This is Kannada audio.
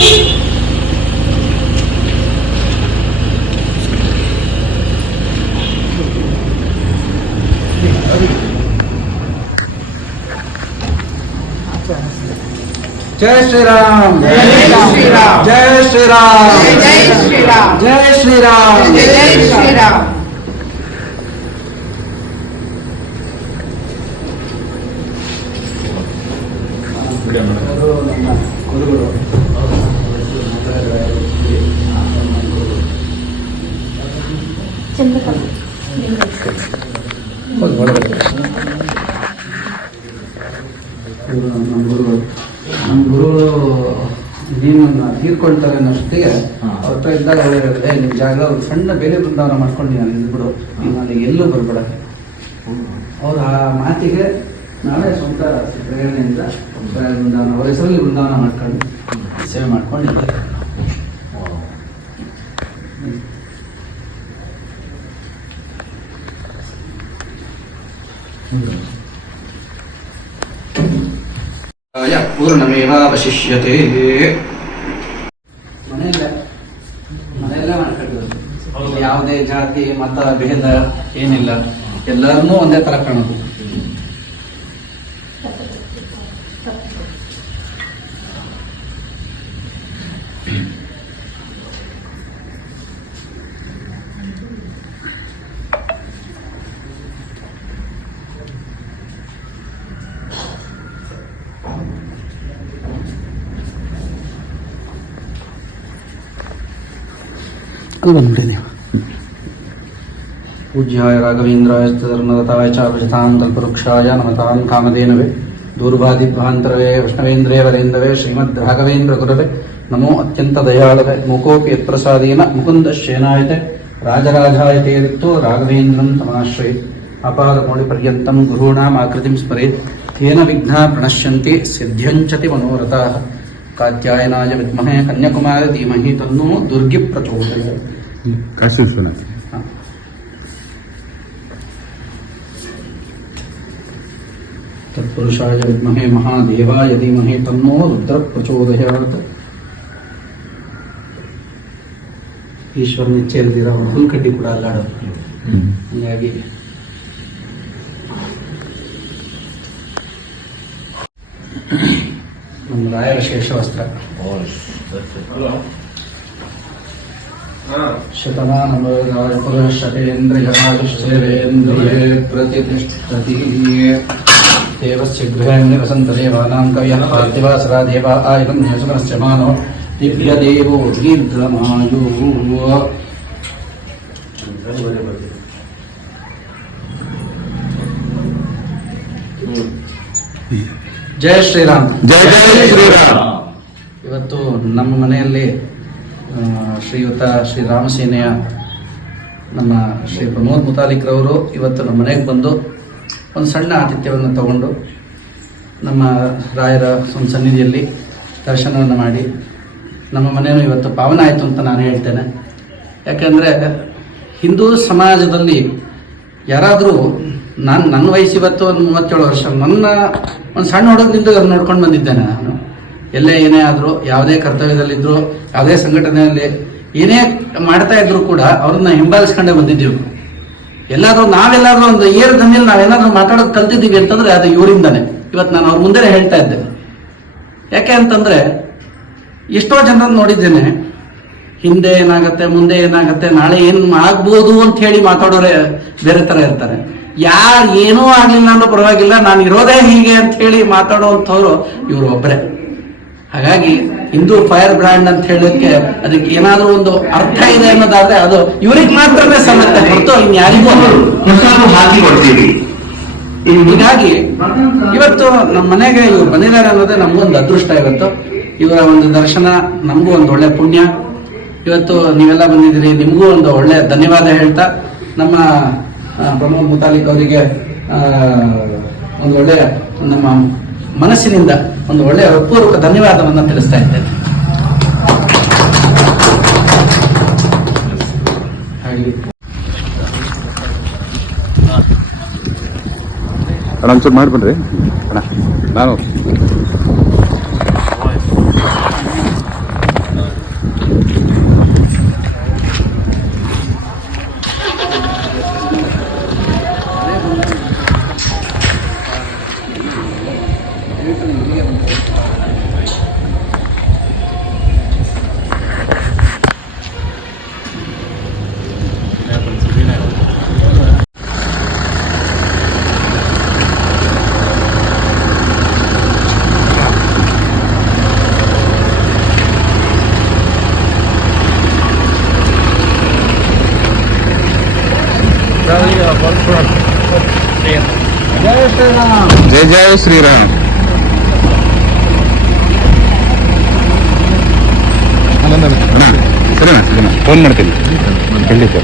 जय श्री राम, जय श्री राम, जय श्री राम, जय श्री राम, जय श्री राम, जय श्री राम। ನಮ್ಮ ಗುರುಗಳು ನೀನನ್ನು ತೀರ್ಕೊಳ್ತಾರೆ ಅನ್ನೋಷ್ಟೊತ್ತಿಗೆ ಅವ್ರ ಹತ್ರ ಇದ್ದಾಗ ಅವ್ರು ಹೇಳಿದ್ರೆ ನಿಮ್ಮ ಜಾಗ ಅವ್ರು ಸಣ್ಣ ಬೇರೆ ಬೃಂದಾವನ ಮಾಡ್ಕೊಂಡು ನಾನು ಇದ್ಬಿಡು ನೀನು ನನಗೆ ಎಲ್ಲೂ ಬರ್ಬೇಡ. ಅವ್ರ ಆ ಮಾತಿಗೆ ನಾವೇ ಸ್ವಂತ ಪ್ರೇರಣೆಯಿಂದ ಬೃಂದಾವನ ಅವ್ರ ಹೆಸರಲ್ಲಿ ಬೃಂದಾವನ ಮಾಡ್ಕೊಂಡು ಸೇವೆ ಮಾಡ್ಕೊಂಡಿದ್ದಾರೆ. ಪೂರ್ಣಮೇವಾವಶಿಷ್ಯತೆ. ಮನೆಯಲ್ಲೇ ಮಾಡ್ಕೊಂಡಿರೋದು, ಯಾವುದೇ ಜಾತಿ ಮತ ಭೇದ ಏನಿಲ್ಲ, ಎಲ್ಲರನ್ನೂ ಒಂದೇ ತರ ಕಾಣೋದು. ಅದು ಬಂದ್ಬಿಡಿ ನೀವು. पूज्याय राघवेन्द्राय धर्मदताय च भजतां कल्पवृक्षाय नमतां कामधेनवे दूर्वादिध्वान्तरवे वैष्णवेन्द्रे वरेन्द्रवे श्रीमद्राघवेन्द्र गुरवे नमो अत्यन्तदयाळवे मूकोऽपि यत्प्रसादेन मुकुन्दश्येनायते राजराजायते रिक्तो राघवेन्द्रं तमाश्रयेत् अपारमौलिपर्यन्तं गुरूणाम् आकृतिं स्मरेत् तेन विघ्नाः प्रणश्यन्ति सिद्ध्यञ्चति मनोरथाः कात्यायनाय विद्महे कन्याकुमारी धीमहि तन्नो दुर्गे प्रचोदयात्. तत्पुरुषाय विद्महे महादेवाय धीमहि तन्नो रुद्र प्रचोदयात्. ಈಶ್ವರನ ಇಚ್ಛೆ ಇಲ್ದಿರ ಅವನ ಹುಲ್ಕಡ್ಡಿ ಕೂಡ ಅಲ್ಲಾಡೋದು. ಹೀಗಾಗಿ ನಮ್ಮ ರಾಯರ ಶೇಷವಸ್ತ್ರ ಶತಮಾನಶತೇಂದ್ರಿಯೇಂದ್ರಿಯೇ ಪ್ರತಿಷ್ಠತಿ ದೇವಸ್ಯ ಗೃಹೇ ನಿವಸಂತ ದೇವಾನಾಂ ಕವಿಯಃ ಪಾರ್ಥಿವಾಸರಾ ದೇವಾ ಆಯುಧಂ ಯಶುನಶ್ಚ ಮಾನೋ ದಿವ್ಯ ದೇವೋ ದೀರ್ಘಮಾಯು. ಜಯ ಶ್ರೀರಾಮ್, ಜಯ ಜಯ ಶ್ರೀರಾಮ್. ಇವತ್ತು ನಮ್ಮ ಮನೆಯಲ್ಲಿ ಶ್ರೀಯುತ ಶ್ರೀರಾಮಸೇನೆಯ ನಮ್ಮ ಶ್ರೀ ಪ್ರಮೋದ್ ಮುತಾಲಿಕ್ರವರು ಇವತ್ತು ನಮ್ಮ ಮನೆಗೆ ಬಂದು ಒಂದು ಸಣ್ಣ ಆತಿಥ್ಯವನ್ನು ತಗೊಂಡು ನಮ್ಮ ರಾಯರ ಒಂದು ಸನ್ನಿಧಿಯಲ್ಲಿ ದರ್ಶನವನ್ನು ಮಾಡಿ ನಮ್ಮ ಮನೆಯೂ ಇವತ್ತು ಪಾವನ ಆಯಿತು ಅಂತ ನಾನು ಹೇಳ್ತೇನೆ. ಯಾಕೆಂದರೆ ಹಿಂದೂ ಸಮಾಜದಲ್ಲಿ ಯಾರಾದರೂ ನನ್ನ ವಯಸ್ಸು ಇವತ್ತು ಒಂದು 37 ವರ್ಷ, ನನ್ನ ಒಂದು ಸಣ್ಣ ಹುಡುಗನಿಂದ ಅವ್ರು ನೋಡ್ಕೊಂಡು ಬಂದಿದ್ದೇನೆ. ನಾನು ಎಲ್ಲೇ ಏನೇ ಆದರೂ, ಯಾವುದೇ ಕರ್ತವ್ಯದಲ್ಲಿದ್ದರೂ, ಯಾವುದೇ ಸಂಘಟನೆಯಲ್ಲಿ ಏನೇ ಮಾಡ್ತಾ ಇದ್ರು ಕೂಡ ಅವ್ರನ್ನ ಹಿಂಬಾಲಿಸ್ಕೊಂಡೇ ಬಂದಿದ್ದೀವಿ. ನಾವೆಲ್ಲಾದ್ರೂ ಒಂದು ಏರ್ ಧನ್ಯಲ್ಲಿ ನಾವೇನಾದ್ರೂ ಮಾತಾಡೋದು ಕಲ್ತಿದ್ದೀವಿ ಅಂತಂದ್ರೆ ಅದು ಇವರಿಂದಾನೆ. ಇವತ್ತು ನಾನು ಅವ್ರ ಮುಂದೆ ಹೇಳ್ತಾ ಇದ್ದೇನೆ. ಯಾಕೆ ಅಂತಂದ್ರೆ ಎಷ್ಟೋ ಜನರನ್ನು ನೋಡಿದ್ದೇನೆ, ಹಿಂದೆ ಏನಾಗತ್ತೆ, ಮುಂದೆ ಏನಾಗತ್ತೆ, ನಾಳೆ ಏನು ಆಗ್ಬೋದು ಅಂತ ಹೇಳಿ ಮಾತಾಡೋರೆ ಬೇರೆ ತರ ಇರ್ತಾರೆ. ಏನೂ ಆಗ್ಲಿಲ್ಲ ಅನ್ನೋ ಪರವಾಗಿಲ್ಲ, ನಾನು ಇರೋದೇ ಹೀಗೆ ಅಂತ ಹೇಳಿ ಮಾತಾಡುವಂಥವ್ರು ಇವರು ಒಬ್ಬರೇ. ಹಾಗಾಗಿ ಹಿಂದೂ ಫೈರ್ ಬ್ರ್ಯಾಂಡ್ ಅಂತ ಹೇಳೋಕ್ಕೆ ಅದಕ್ಕೆ ಏನಾದ್ರೂ ಒಂದು ಅರ್ಥ ಇದೆ ಅನ್ನೋದಾದ್ರೆ ಅದು ಇವ್ರಿಗೆ ಮಾತ್ರನೇ ಸಲ್ಲತ್ತೆ ಹೊರತು ಇನ್ಯಾರಿಗೂ ಹಾಕಿ ಕೊಡ್ತೀವಿ. ಹೀಗಾಗಿ ಇವತ್ತು ನಮ್ಮ ಮನೆಗೆ ಇವ್ರು ಬಂದಿದ್ದಾರೆ ಅನ್ನೋದೇ ನಮಗೂ ಒಂದು ಅದೃಷ್ಟ. ಇವತ್ತು ಇವರ ಒಂದು ದರ್ಶನ ನಮಗೂ ಒಂದು ಒಳ್ಳೆ ಪುಣ್ಯ. ಇವತ್ತು ನೀವೆಲ್ಲ ಬಂದಿದ್ದೀರಿ, ನಿಮಗೂ ಒಂದು ಒಳ್ಳೆ ಧನ್ಯವಾದ ಹೇಳ್ತಾ ನಮ್ಮ ಪ್ರಮೋದ್ ಮುತಾಲಿಕ್ ಅವರಿಗೆ ಒಂದು ಒಳ್ಳೆ ನಮ್ಮ ಮನಸ್ಸಿನಿಂದ ಒಂದು ಒಳ್ಳೆಯ ಹೃತ್ಪೂರ್ವಕ ಧನ್ಯವಾದವನ್ನು ತಿಳಿಸ್ತಾ ಇದ್ದೇನೆ. ಅಣ್ಣ ಒಂಚೂರು ಮಾಡ್ಬನ್ರಿ ಅಣ್ಣ. ನಾನು ಜೈ ಶ್ರೀರಾಮ್. ಜೈ ಜೈ ಶ್ರೀರಾಮ್. ಅಣ್ಣ ಸರಿನಾ ಸರಿನಾ ಫೋನ್ ಮಾಡ್ತೀನಿ ಖಂಡಿತ.